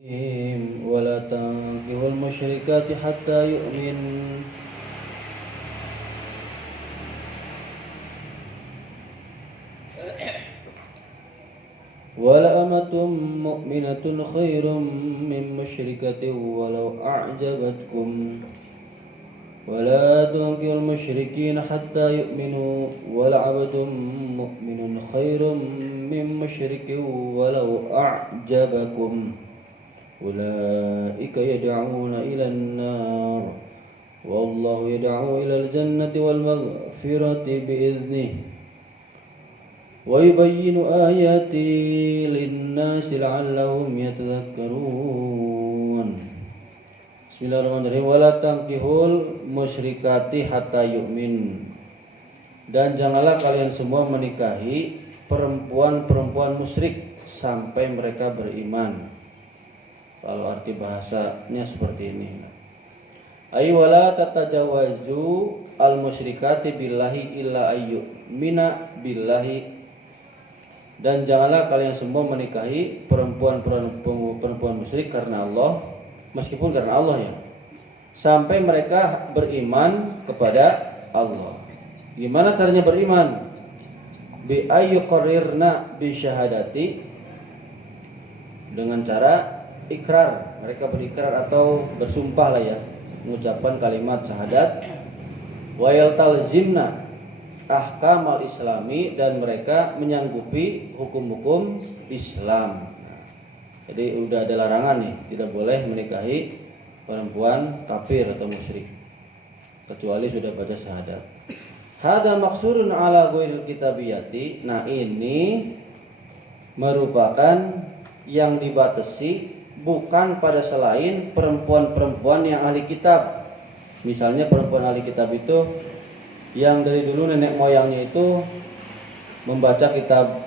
ولا تنكحوا المشركات حتى يؤمن ولأمة مؤمنة خير من مشركة ولو أعجبتكم ولا تنكحوا المشركين حتى يؤمنوا ولعبد مؤمن خير من مشرك ولو أعجبكم أولئك يدعون إلى النار والله يدعو إلى الجنة والمغفرة بإذنه ويبين آياته للناس لعلهم يتذكرون. Bismillahirrahmanirrahim. Wala tankihul musyrikati hatta yu'min. Dan janganlah kalian semua menikahi perempuan-perempuan musyrik sampai mereka beriman. Kalau arti bahasanya seperti ini. Ay wala tatajawaju al musyrikati billahi illa ayyumina billahi. Dan janganlah kalian semua menikahi perempuan musyrik karena Allah, meskipun karena Allah ya, sampai mereka beriman kepada Allah. Gimana caranya beriman? Bi ayyuqarrirna bi syahadati, dengan cara ikrar, mereka berikrar atau bersumpah lah ya, mengucapkan kalimat syahadat. Wa yaltalzimna ahkamal islami, dan mereka menyanggupi hukum-hukum Islam. Jadi udah ada larangan nih, tidak boleh menikahi perempuan kafir atau musyrik kecuali sudah baca syahadat. Hada maksurun ala ghairil kitabiyati. Nah, ini merupakan yang dibatasi bukan pada selain perempuan-perempuan yang ahli kitab. Misalnya perempuan ahli kitab itu yang dari dulu nenek moyangnya itu membaca kitab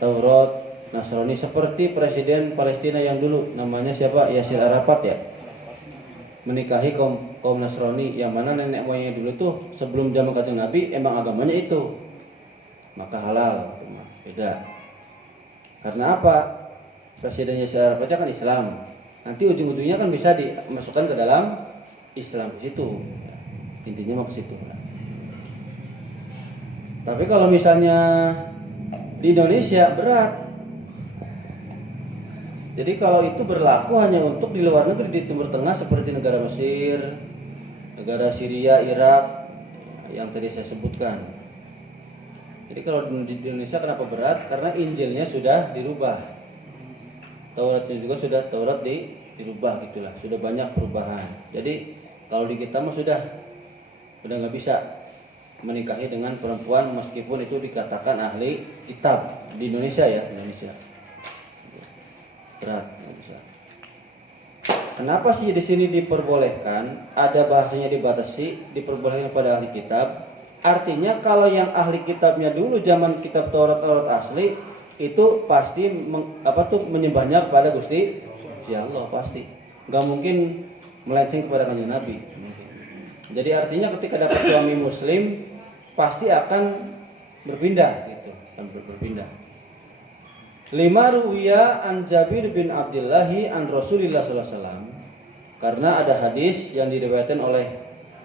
Taurat, Nasrani, seperti presiden Palestina yang dulu namanya siapa? Yasir Arafat ya. Menikahi kaum Nasrani, yang mana nenek moyangnya dulu tuh sebelum zaman Kanjeng Nabi emang agamanya itu. Maka halal, beda. Karena apa? Presiden Yasir Arafat kan Islam. Nanti ujung-ujungnya kan bisa dimasukkan ke dalam Islam ke situ. Intinya mau ke situ. Tapi kalau misalnya di Indonesia berat. Jadi kalau itu berlaku hanya untuk di luar negeri, di Timur Tengah seperti negara Mesir, negara Syria, Irak yang tadi saya sebutkan. Jadi kalau di Indonesia kenapa berat? Karena Injilnya sudah dirubah. Tauratnya juga sudah dirubah gitulah, sudah banyak perubahan. Jadi kalau di kita mah sudah nggak bisa menikahi dengan perempuan meskipun itu dikatakan ahli kitab di Indonesia ya, Indonesia. Berat, nggak bisa. Kenapa sih di sini diperbolehkan? Ada bahasanya dibatasi, diperbolehkan pada ahli kitab. Artinya kalau yang ahli kitabnya dulu zaman kitab Taurat asli itu pasti menyembahnya kepada Gusti ya Allah, pasti nggak mungkin melenceng kepada Kanjeng Nabi. Jadi artinya ketika dapat suami muslim pasti akan berpindah gitu, berpindah. 5 ruwiya an Jabir bin Abdillahi an Rasulillah sallallahu alaihi wasallam. Karena ada hadis yang diriwayatkan oleh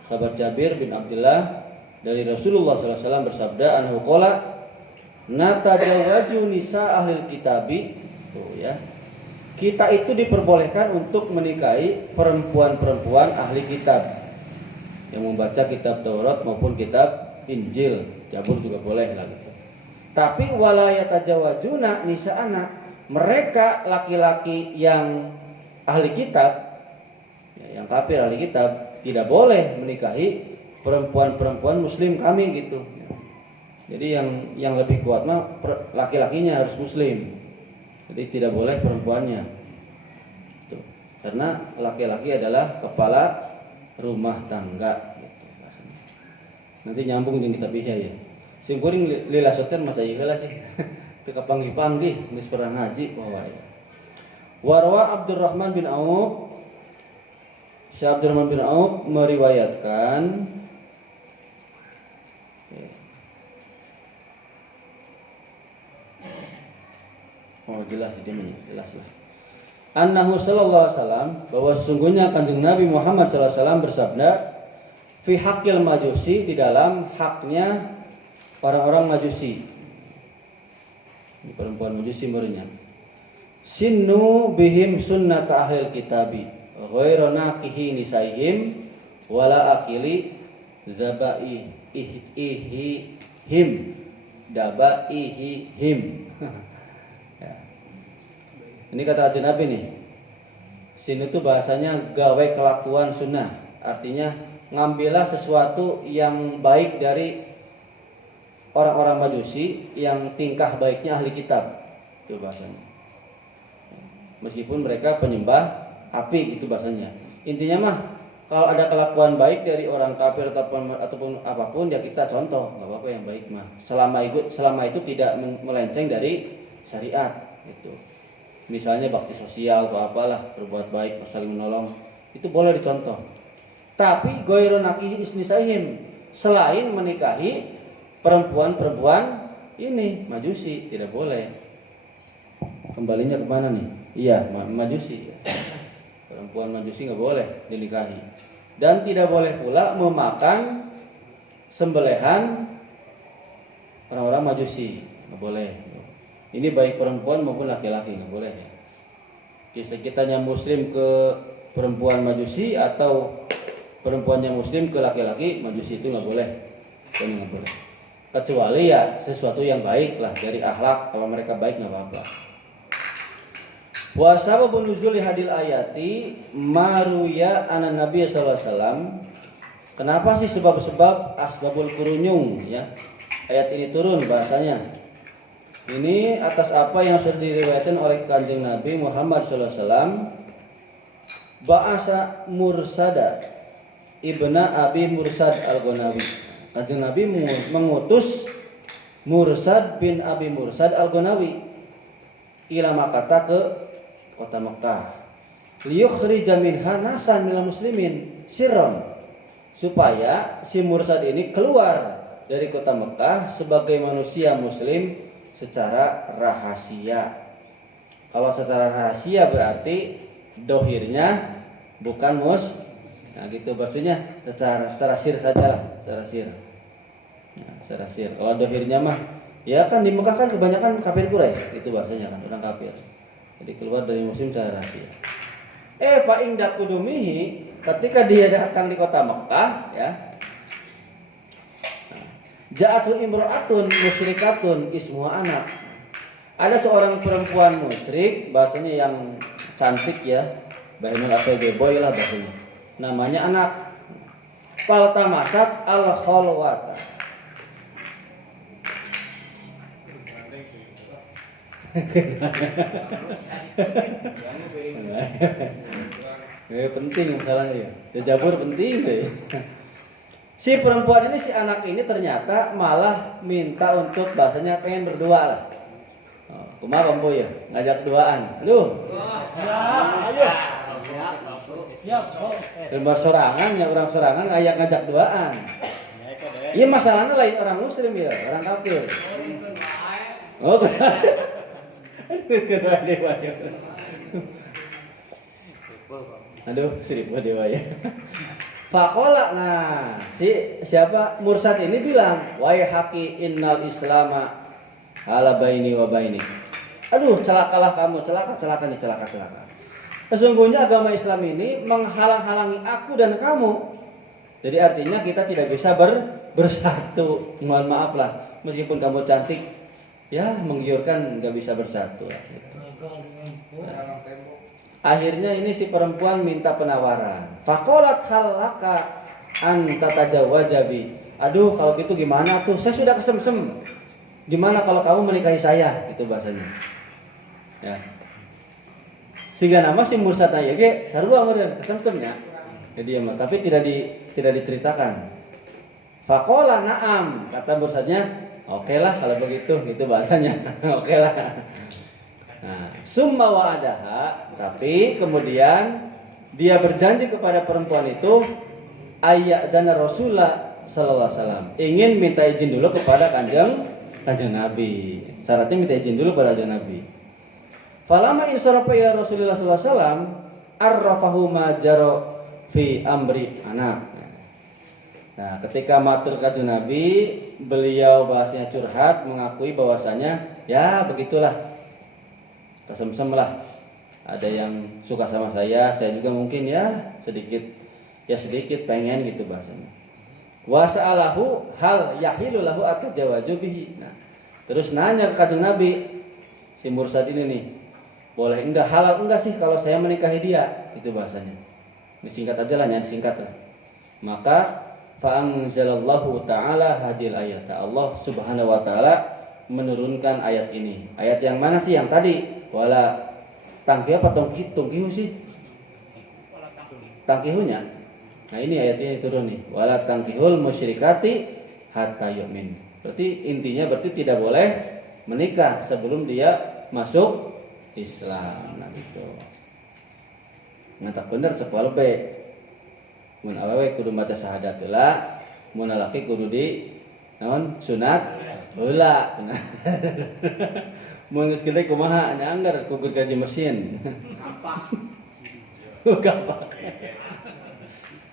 sahabat Jabir bin Abdullah dari Rasulullah sallallahu alaihi wasallam bersabda, anhu qala natajawaju nisa ahlil kitabi. Tuh ya. Kita itu diperbolehkan untuk menikahi perempuan-perempuan ahli kitab yang membaca kitab Taurat maupun kitab Injil. Zabur juga boleh lah gitu. Tapi wala yatajawajuna nisa anak, mereka laki-laki yang ahli kitab ya, yang kafir ahli kitab tidak boleh menikahi perempuan-perempuan muslim kami gitu. Jadi yang lebih kuat mah laki-lakinya harus muslim. Jadi tidak boleh perempuannya. Tuh. Karena laki-laki adalah kepala rumah tangga gitu. Nanti nyambung dengan kitab Ihya ya. Sing kuring lila soten maca ieu heula sih. Teu kapanggih-panggih geus pernah ngaji wae. Warwa Abdurrahman bin Auf, Syekh Abdurrahman bin Auf meriwayatkan Oh jelas dia jelas lah. annahu sallallahu alaihi wasallam, bahwa sesungguhnya Kanjeng Nabi Muhammad sallallahu alaihi wasallam bersabda, fi haqqil majusi, di dalam haknya orang-orang Majusi. Ini perempuan Majusi muridnya. Sinnu bihim sunnat ahlil kitabi ghairu naqihi nisaihim wala akili zabaihihim dabaihihim. Ya. Ini kata Kanjeng Nabi nih. Sin itu bahasanya gawe kelakuan sunnah, artinya ngambillah sesuatu yang baik dari orang-orang Majusi yang tingkah baiknya ahli kitab, itu bahasanya. Meskipun mereka penyembah api, itu bahasanya. Intinya mah kalau ada kelakuan baik dari orang kafir ataupun apapun, ya kita contoh, nggak apa-apa yang baik mah. Selama itu tidak melenceng dari syariat, itu. Misalnya bakti sosial atau apalah, berbuat baik, saling menolong, itu boleh dicontoh. Tapi ghairu naqihi isnisahim, selain menikahi perempuan-perempuan ini Majusi, tidak boleh. Kembalinya kemana nih? Iya, Majusi. Perempuan Majusi nggak boleh dinikahi. Dan tidak boleh pula memakan sembelihan orang-orang Majusi, nggak boleh. Ini baik perempuan maupun laki-laki, nggak boleh. Kitanya Muslim ke perempuan Majusi atau perempuannya Muslim ke laki-laki Majusi, itu nggak boleh. Itu nggak boleh. Kecuali ya sesuatu yang baik lah dari akhlak. Kalau mereka baik nggak apa-apa. Wa sababun nuzuli hadil ayati maruya anan Nabi sallallahu alaihi wasallam. Kenapa sih sebab-sebab asbabul kurunyung, ya? Ayat ini turun bahasanya. Ini atas apa yang sudah diriwayatkan oleh Kanjeng Nabi Muhammad sallallahu alaihi wasallam. Ba'asa Mursada ibna Abi Mursad Al-Ghanawi. Kanjeng Nabi mengutus Mursad bin Abi Mursad Al-Ghanawi ila Makkah, ke kota Mekah, liyukhrija minha nasan minal muslimin sirran, supaya si Mursad ini keluar dari kota Mekah sebagai manusia muslim secara rahasia. Kalau secara rahasia berarti dohirnya bukan nah gitu, maksudnya secara sir sajalah, secara sir. Nah, secara sir. Kalau dohirnya mah ya kan di Mekah kan kebanyakan kafir Quraisy, itu bahasanya kan orang kafir. Jadi keluar dari muslim secara rahasia. Fa inda kudumihi, ketika dia datang di kota Mekah, ya. Ja'atu imra'atun musyrikatun ismuha anak. Ada seorang perempuan musyrik, bahasanya yang cantik ya, bahinul apg boy lah bahasanya. Namanya Anak. Faltamasat al-khalwata. Penting masalahnya ya. Tajabur penting deh. Si perempuan ini, si anak ini ternyata malah minta untuk bahasanya pengen berdoa lah. Kumaha Bambu ya, ngajak doaan. Aduh. Ayo. Siap. Dan bersorangan ya, orang sorangan ngajak doaan. Iya, masalahnya lain orang muslim ya, orang kafir. Oh. Terus kedua dewa. Aduh, sirip dewa ya. Fakola, nah siapa Mursad ini bilang, wahai haki innal islama ala baini wa baini. Aduh, celakalah kamu, celaka. Sesungguhnya agama Islam ini menghalang-halangi aku dan kamu. Jadi artinya kita tidak bisa bersatu. Mohon maaf lah, meskipun kamu cantik, ya menggiurkan nggak bisa bersatu. Akhirnya ini si perempuan minta penawaran. Fakolat halaka anta tajawajabi. Aduh, kalau gitu gimana tuh? Saya sudah kesemsem. Gimana kalau kamu menikahi saya? Itu bahasanya. Ya. Sehingga nama si Mursad aya ge sarua meureun kesemsemnya. Jadi ya, tapi tidak diceritakan. Fakola na'am, kata Mursadnya, oke lah kalau begitu, gitu bahasanya. Oke lah. Nah, summa wa'adaha, tapi kemudian dia berjanji kepada perempuan itu ayat dan Rasulullah sallallahu alaihi wasallam, ingin minta izin dulu kepada kanjeng Nabi. Syaratnya minta izin dulu kepada kanjeng Nabi. Falamma insarafa ila Rasulillah sallallahu alaihi wasallam arrafahu ma jara fi amri anak. Nah, ketika matur kanjeng Nabi, beliau bahasanya curhat, mengakui bahwasanya ya begitulah. Kesemsem lah. Ada yang suka sama saya juga mungkin ya sedikit pengen gitu bahasanya. Wa sa'alahu hal yahilu lahu atajawaju bihi. Nah, terus nanya ke kanjeng Nabi, si Mursad ini nih, boleh enggak halal enggak sih kalau saya menikahi dia? Itu bahasanya. Ini singkat aja lah, singkat lah. Maka fa'anzalallahu ta'ala hadil ayat. Allah subhanahu wa ta'ala menurunkan ayat ini. Ayat yang mana sih? Yang tadi. Wala tangkih apa tongkihu sih? Tangkihunya. Nah ini ayat ini turun nih. Wala tangkihul musyrikati hatta yu'min. Berarti intinya tidak boleh menikah sebelum dia masuk Islam. Nah gitu. Nggak bener cepol be. Mun awewe kudu maca syahadat heula, mun lalaki kudu di naon sunat heula cenah. Mun geus gede kumaha nya anggar kudu gaji mesin. Gampang. Gampang.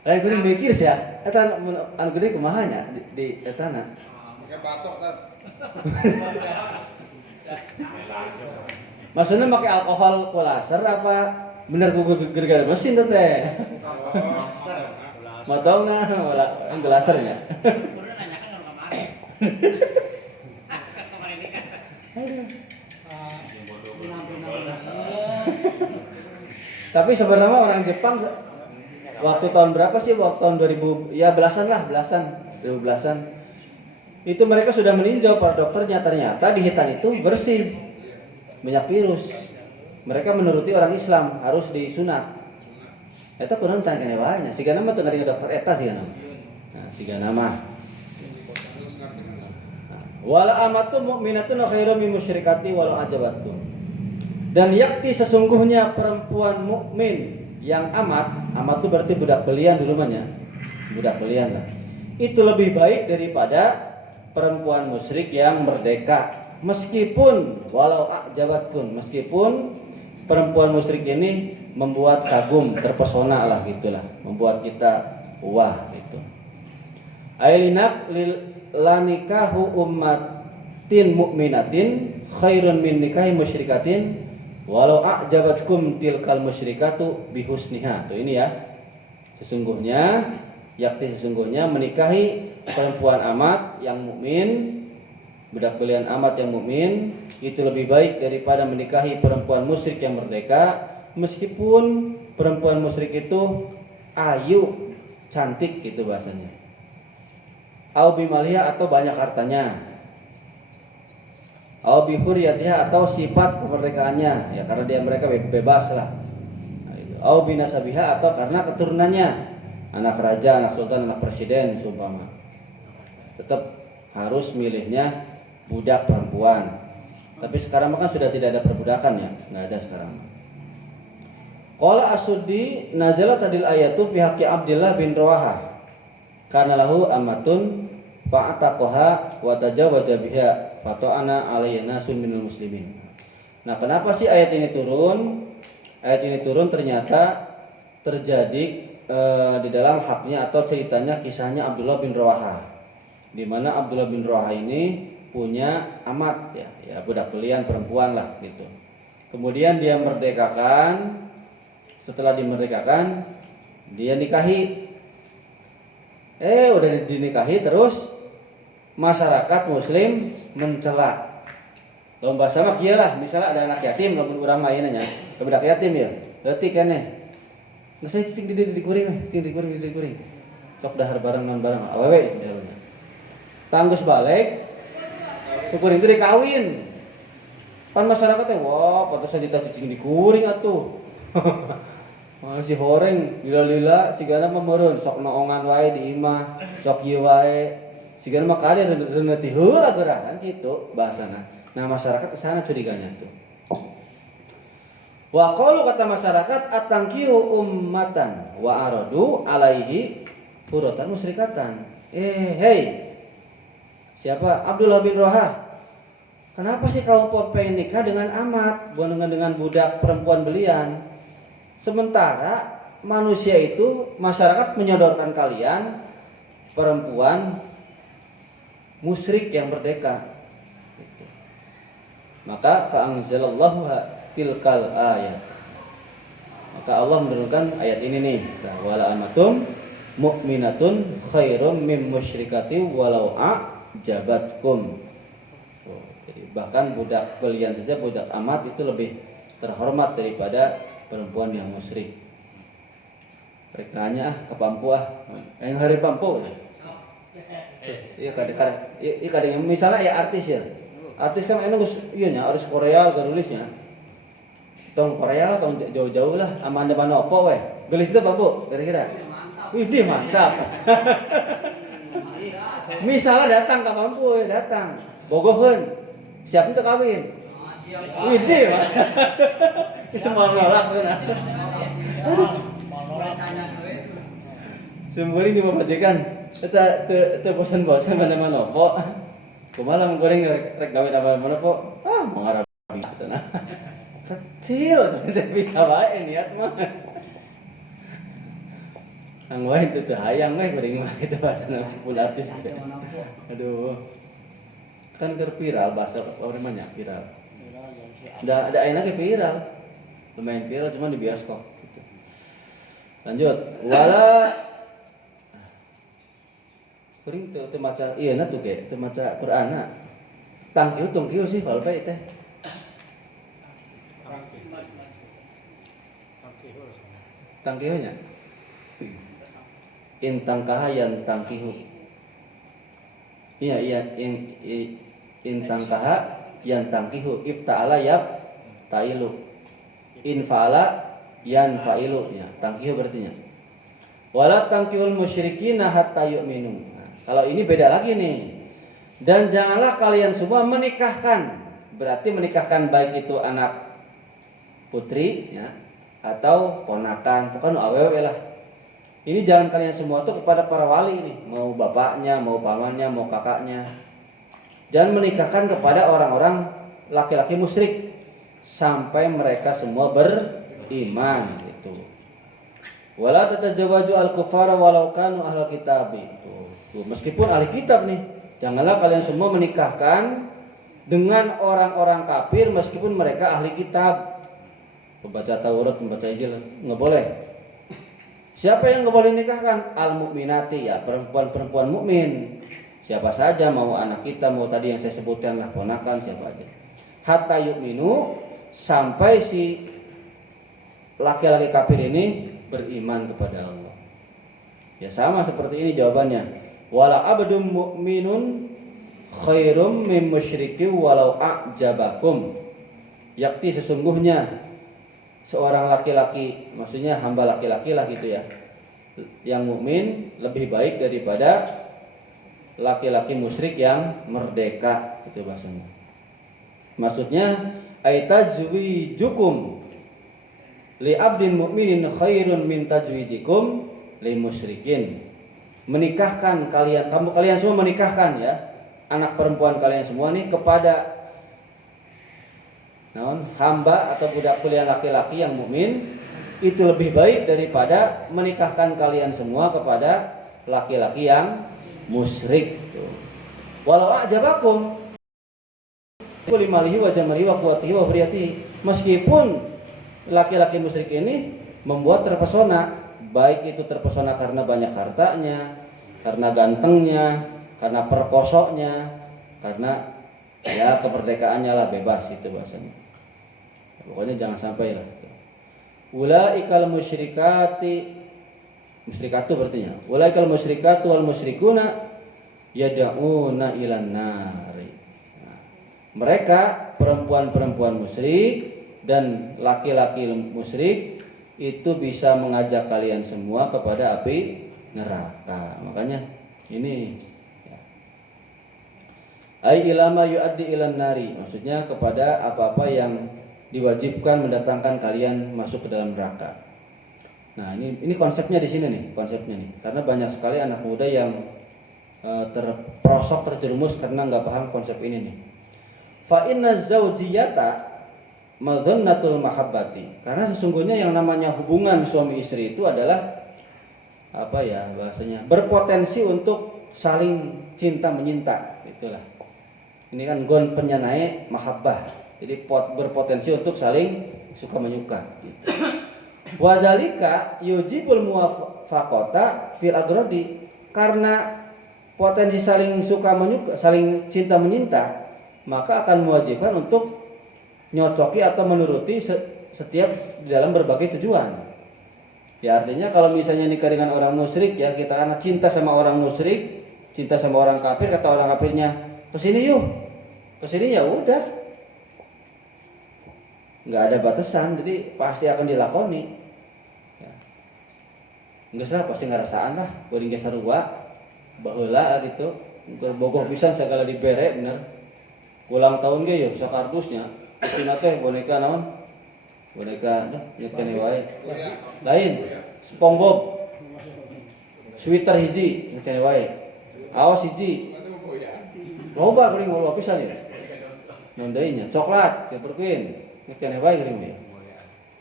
Lain kudu mikir sia, eta anu gede kumaha nya di etana. Make batok kan. Maksudnya pakai alkohol kolaser apa bener kudu gara-gara mesin teh? Matong na wala ang gelasernya. Tapi sebenarnya orang Jepang waktu tahun berapa sih? Waktu tahun 2000 ya belasan 2010-an. Itu mereka sudah meninjau para dokternya, ternyata di hitan itu bersih banyak virus. Mereka menuruti orang Islam harus disunat. Eta kunaon can kene wae nya. Sigana mah teu ngari dokter eta sigana. Nah, sigana mah. Wala amatu mu'minatun khairum min musyrikati walau ajabatku. Dan yakti sesungguhnya perempuan mukmin yang amat itu berarti budak belian dulu mah nya. Budak belian lah. Itu lebih baik daripada perempuan musyrik yang merdeka. Meskipun walau ajabatun, meskipun perempuan musyrik ini membuat kagum, terpesona lah gitulah, membuat kita wah gitu. Ailinab lanikahu ummatin mukminatin khairun min nikahi musyrikatin walau a'jabatkum tilkal musyrikatu bihusniha. Tuh ini ya. Sesungguhnya menikahi perempuan amat yang mukmin, budak belian amat yang mukmin itu lebih baik daripada menikahi perempuan musyrik yang merdeka. Meskipun perempuan musyrik itu ayu, cantik gitu bahasanya. Au bimaliha atau banyak hartanya. Au bihuriyatiha atau sifat kemerdekaannya, ya karena mereka bebas lah. Au binasabiha atau karena keturunannya, anak raja, anak sultan, anak presiden seumpama. Tetap harus milihnya budak perempuan. Tapi sekarang kan sudah tidak ada perbudakan ya, nggak ada sekarang. Qala As-Suddi nazalat tadil ayatu fi haqqi Abdullah bin Rawaha. Kana lahu amatun fa'ataqaha wa tajawaza biha fata'ana alayna sun minal muslimin. Nah, kenapa sih ayat ini turun? Ayat ini turun ternyata terjadi di dalam haknya atau ceritanya kisahnya Abdullah bin Rawaha. Di mana Abdullah bin Rawaha ini punya amat ya budak belian perempuan lah gitu. Kemudian dia merdekakan. Setelah dimerdekakan, dia nikahi. Udah dinikahi terus masyarakat muslim mencela. Lomba sama kieu lah, misalnya ada anak yatim lamun urang mainnya, budak yatim ya. Leutik keneh. Geus cicing di kuring, cicing di kuring. Sok dahar bareng-bareng awewe jalurna. Tanggus balik, kuring itu dikawin. Pan masyarakat teh wah, pantes dita cicing di kuring atuh. Masih horeng lila-lila sigana mah meureun sok noongan wae di imah, sok ieu wae. Sigana mah kali reuneu ti heula geurahan kitu bahasana. Nah, masyarakat kesana curiganya tuh. Wa qalu kata masyarakat atangkiu ummatan wa aradu alaihi furatan musyrikatan. Hei. Siapa? Abdullah bin Rawaha. Kenapa sih kaum pengen nikah dengan amat, bukan dengan budak perempuan belian? Sementara manusia itu, masyarakat menyodorkan kalian perempuan musyrik yang merdeka. Maka fa'anzalallahu tilkal ayat. Maka Allah menurunkan ayat ini nih, wala amatum mu'minatun khairum mim musyrikati walau a'jabatkum. Jadi bahkan budak belian saja, budak amat itu lebih terhormat daripada perempuan yang musyrik. Rekanya ke Pampu yang hari Pampu. Iya kadang misalnya ya artis ya. Artis kan enak iya nya artis Korea garulisnya. Tong Korea lah, tong jauh-jauh lah, Amanda Manopo weh. Gelis itu Pampu kira-kira. Wih, mantap. Misalnya datang ke Pampu, datang. Bogoheun. Siap untuk kawin. Wih, semua nolak benar. Semua ini cuma majikan. Kita bosan-bosan mana-mana po. Kumaha goreng rek gawe mana po. Mau Arabi gitu nah. Kecil tidak bisa wae niat mah. Ang wae itu tuh hayang wae bering mah itu bahasa sepuluh artis. Aduh. Kan viral bahasa apa namanya? Viral. Ada ayeuna ge viral. Lumayan viral cuma di bioskop gitu. Lanjut. Wala kuring teu maca ieu na tuh ge, teu maca Qur'anna. Tangkiu sih kalau bae teh. Tangkihunya. In tangkaha yan tangkihu. Iya in tangkaha yan tangkihu ifta'ala yab ta'ilu. In fa'ala yan fa'ilu ya. Tangkihu berarti nya. Wala tangkihul musyrikina hatta yu'minu. Kalau ini beda lagi nih. Dan janganlah kalian semua menikahkan. Berarti menikahkan baik itu anak putri ya, atau ponakan, pokoknya awewe lah. Ini jangan kalian semua tuh kepada para wali nih, mau bapaknya, mau pamannya, mau kakaknya. Jangan menikahkan kepada orang-orang laki-laki musyrik sampai mereka semua beriman gitu. Wala tatajawaju al-kufara walau kanu ahlul kitab itu. Meskipun ahli kitab nih, janganlah kalian semua menikahkan dengan orang-orang kafir meskipun mereka ahli kitab. Pembaca Taurat, pembaca Injil nggak boleh. Siapa yang nggak boleh nikahkan? Al-mu'minati ya, perempuan-perempuan mukmin. Siapa saja, mau anak kita, mau tadi yang saya sebutkan lah ponakan siapa aja. Hatta yu'minu, sampai si laki-laki kafir ini beriman kepada Allah. Ya sama seperti ini jawabannya. Wala abdum mu'minun khairum mim musyriki walau a'jabakum. Yakti sesungguhnya seorang laki-laki, maksudnya hamba laki-laki lah gitu ya, yang mukmin lebih baik daripada laki-laki musyrik yang merdeka, itu bahasanya. Maksudnya aitajwijukum li abdin mu'minin khairun min tajwijikum li musyrikin. Menikahkan kalian semua menikahkan ya anak perempuan kalian semua nih kepada hamba atau budak kuliah laki-laki yang mukmin itu lebih baik daripada menikahkan kalian semua kepada laki-laki yang musyrik. Walau ajabakum limalihi wa jamalihi wa quwwatihi wa huriyatihi. Meskipun laki-laki musyrik ini membuat terpesona, baik itu terpesona karena banyak hartanya, karena gantengnya, karena perkosoknya, karena ya kemerdekaannya lah, bebas itu bahasanya. Pokoknya jangan sampai lah. Ulaikal musyrikatu berarti ya. Ulaikal musyrikatu wal musyrikuna yad'una ilan nari. Nah, mereka perempuan-perempuan musyrik dan laki-laki musyrik itu bisa mengajak kalian semua kepada api neraka. Makanya ini ya. Ai ilama yuaddi ilan nari, maksudnya kepada apa-apa yang diwajibkan mendatangkan kalian masuk ke dalam neraka. Nah, ini konsepnya di sini nih, konsepnya nih. Karena banyak sekali anak muda yang terperosok, terjerumus karena nggak paham konsep ini nih. Fa inna zaujiyata madhannatul mahabbati. Karena sesungguhnya yang namanya hubungan suami istri itu adalah apa ya bahasanya? Berpotensi untuk saling cinta menyinta, itulah. Ini kan gon penyanai mahabbah. Jadi berpotensi untuk saling suka menyuka gitu. Wa dzalika yujibul muwafaqata fil agradi. Karena potensi saling suka menyuka, saling cinta menyinta, maka akan mewajibkan untuk nyocoki atau menuruti setiap di dalam berbagai tujuan. Ya artinya kalau misalnya nikah dengan orang musyrik ya kita karena cinta sama orang musyrik, cinta sama orang kafir, kata orang kafirnya kesini yuk, kesini ya udah, nggak ada batasan, jadi pasti akan dilakoni. Ya. Nggak salah pasti ngerasaan lah, kuring ge sarua, baheula gitu, berbogoh pisan segala dibere bener. Ulang tahun ge ya bisa kardusnya, tina teh boneka naon? Boneka nyekeun wae. Lain, SpongeBob. Sweater hiji nyekeun wae. Aos hiji. Loba kuring loba pisan ya. Naon deui nya? Coklat, Silver Queen. Nyekeun wae kuring we.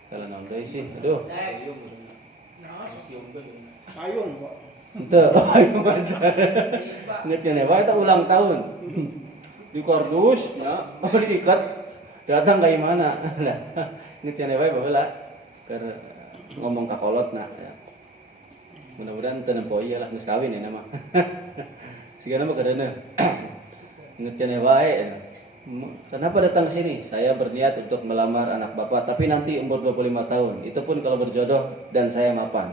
Kalau naon deui sih? Aduh. Payung, Pak. Henteu, nyekeun wae eta ulang tahun. Di kardus nya, diikat datang ka imana. Lah, nyekeun wae baheula keur ngomong ka kolotna. Mudah-mudahan teu nempo ieu lah geus kawin ya mah. Sigana mah kareuna ngeutkeun wae. Kenapa datang ke sini? Saya berniat untuk melamar anak bapak, tapi nanti umur 25 tahun. Itu pun kalau berjodoh dan saya mapan.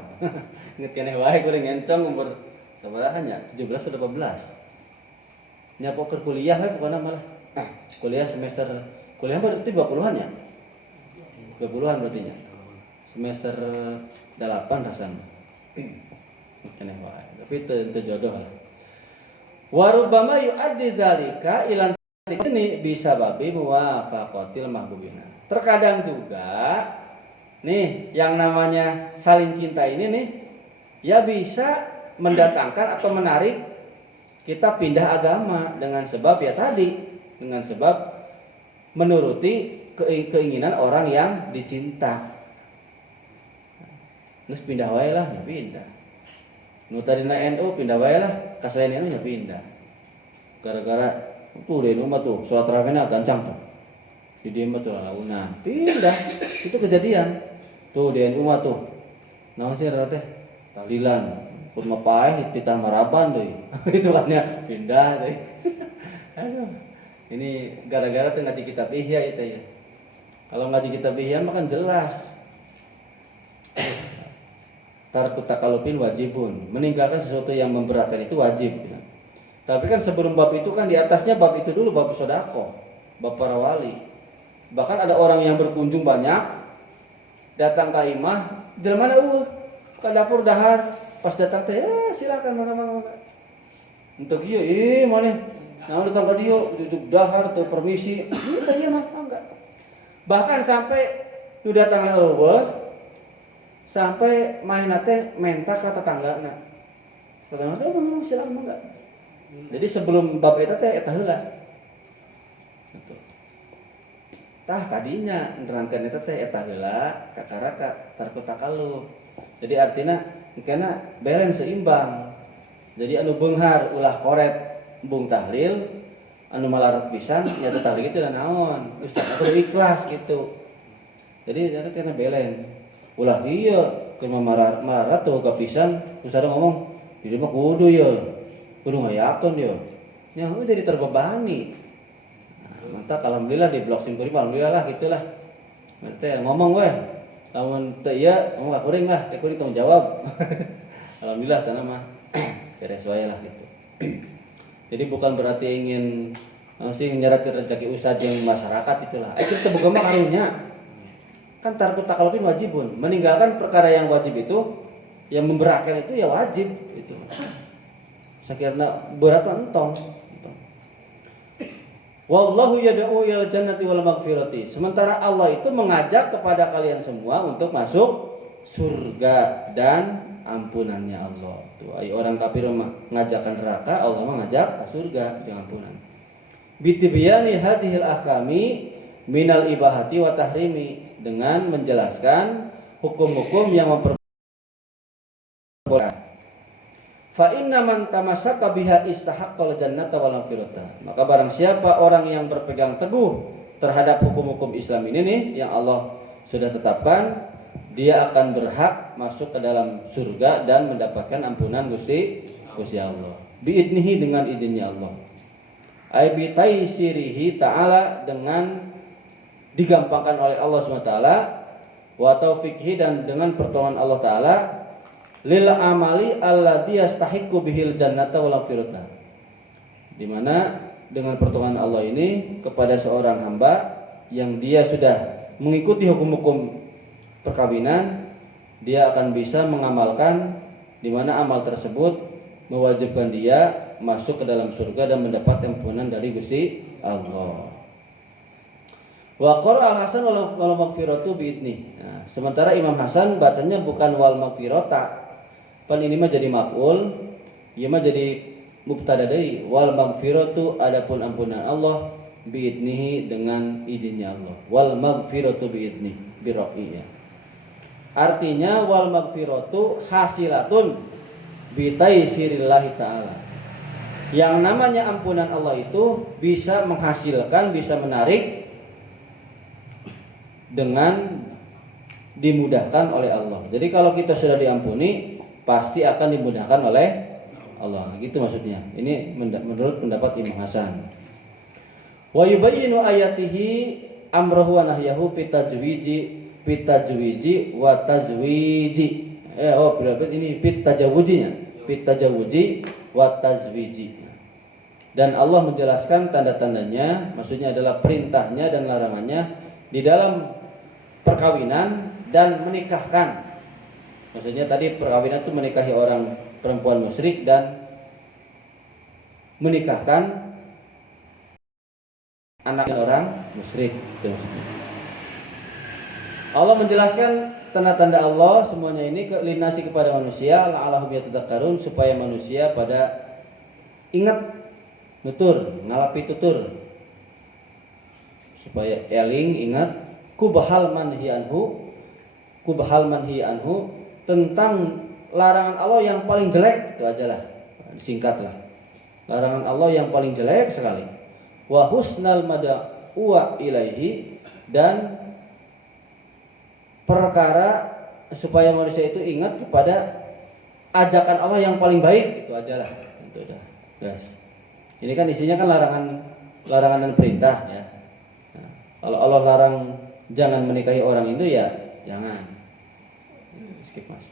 Ngeutkeun wae kuring encong umur sabaraha nya? 17 atau 18. Nya poker kuliah we pokona malah. Kuliah semester kuliah berarti 20-an ya? 20-an berarti nya. Semester 8 rasanya. Ngeutkeun wae. Tapi teu jodoh lah. Warubama yu'addi dzalika ilan ini bisa babi muwafaqatil mahbubina. Terkadang juga nih yang namanya saling cinta ini nih ya bisa mendatangkan atau menarik kita pindah agama dengan sebab ya tadi dengan sebab menuruti keinginan orang yang dicinta. Terus pindah wae lah, ya pindah. Nu tadina NU pindah wae lah, ka selain NU nya pindah. Gara-gara tuh di rumah tuh sholat tarawihna gancang tuh. Di dieu mah tuh launan. Pindah. Itu kejadian. Tuh di NU mah tuh. Naon sih rata teh? Tahlilan. Pun mapaeh ditah maraban deui. Itu kan ya pindah deui. Aduh. Ini gara-gara teu ngaji kitab Ihya itu ya. Kalau ngaji kitab Ihya mah kan jelas. Tarku takalupin wajibun, meninggalkan sesuatu yang memberatkan itu wajib ya. Tapi kan sebelum bab itu kan di atasnya bab itu dulu bab sodako, bab para wali. Bahkan ada orang yang berkunjung banyak datang ke imah, jelema ke dapur dahar, pas datang teh silakan mana. Untuk ieu maneh nah datang ka dieu duduk dahar teu permisi, ieu mah enggak. Bahkan sampai nu datang eueuh sampai mainna teh menta ka tetanggana. Tetanggana teh ngomong silakan enggak. Jadi sebelum bab eta teh eta heula. Gitu. Tah kadinya nerangkeun eta teh eta heula kakaraka tarku takalu. Jadi artinya kana beren seimbang. Jadi anu beunghar ulah koret bung tahlil, anu malarat pisan nya teh tahlil kitu naon? Ustaz aku ikhlas gitu. Jadi eta kana belen. Ulah iya keur marat tuh kapisan ustaz ngomong di mah kudu ya kudu ngayakeun ya nya heuh jadi terbebani. Nah, mantap alhamdulillah di blok sim kuring alhamdulillah lah gitulah teh ngomong we lamun teu ieu ngomong kuring lah teh kuring tanggung jawab. Alhamdulillah tanah mah beres wae lah gitu. Jadi bukan berarti ingin sih nyerakeun rezeki ustaz yang masyarakat itulah kita boga mah karunya. Kan tarku takalupin wajibun, meninggalkan perkara yang wajib itu yang memberatkan itu ya wajib itu. Sakirna berat entong. Wallahu yad'u ilal jannati wal maghfirati. Sementara Allah itu mengajak kepada kalian semua untuk masuk surga dan ampunannya Allah. Tuh, orang kafir mengajakkan neraka, Allah mengajak ke surga dengan ampunan. bitibyani hadhil ahkami minal ibahati wa tahrimi, dengan menjelaskan hukum-hukum yang memperbolehkan. Fa inna man tamassaka biha istahaqqal jannata wal maghfirata. Maka barang siapa orang yang berpegang teguh terhadap hukum-hukum Islam ini nih yang Allah sudah tetapkan, dia akan berhak masuk ke dalam surga dan mendapatkan ampunan Gusti Allah. Biidnihi, dengan izinnya Allah. Ai bi taysirihi ta'ala, dengan digampangkan oleh Allah SWT, wa taufiqhi, dan dengan pertolongan Allah Ta'ala, lil amali alladzi yastahiqqu bihil jannata wal maghfirata. Di mana dengan pertolongan Allah ini kepada seorang hamba yang dia sudah mengikuti hukum-hukum perkawinan, dia akan bisa mengamalkan, di mana amal tersebut mewajibkan dia masuk ke dalam surga dan mendapat ampunan dari Gusti Allah. Wa qala al-Hasan wal maghfiratu biidni. Nah, sementara Imam Hasan bacanya bukan wal maghfirata. Pan ini mah jadi maf'ul, ieu mah jadi mubtada deui. Wal maghfiratu, adapun ampunan Allah, biidnihi, dengan izinnya Allah. Wal maghfiratu biidni, birra'i ya. Artinya wal maghfiratu hasilatun bi taysirillahi ta'ala. Yang namanya ampunan Allah itu bisa menghasilkan, bisa menarik dengan dimudahkan oleh Allah. Jadi kalau kita sudah diampuni, pasti akan dimudahkan oleh Allah. Gitu maksudnya. Ini menurut pendapat Imam Hasan. Wa yubayyinu ayatihi amrahu wa nahyahu fit tajwiji wa tazwiji. Berarti ini fit tajawuji wa tazwiji. Dan Allah menjelaskan tanda-tandanya, maksudnya adalah perintahnya dan larangannya di dalam perkawinan dan menikahkan. Maksudnya tadi perkawinan itu menikahi orang perempuan musyrik dan menikahkan anak orang musyrik. Allah menjelaskan tanda-tanda Allah semuanya ini linasi kepada manusia, la'allahum yatadzakkarun, supaya manusia pada ingat, nutur, ngalapi tutur, supaya eling, ingat, kubahal manhi anhu, tentang larangan Allah yang paling jelek. Itu aja lah, singkatlah. Larangan Allah yang paling jelek sekali. Wa husnal mada'uwa ilaihi, dan perkara supaya manusia itu ingat kepada ajakan Allah yang paling baik. Itu aja lah. Itu udah, guys. Ini kan isinya kan larangan dan perintah ya. Nah, kalau Allah larang jangan menikahi orang itu ya jangan. Skip mas.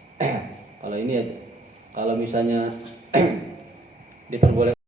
Kalau ini aja. Kalau misalnya diperbolehkan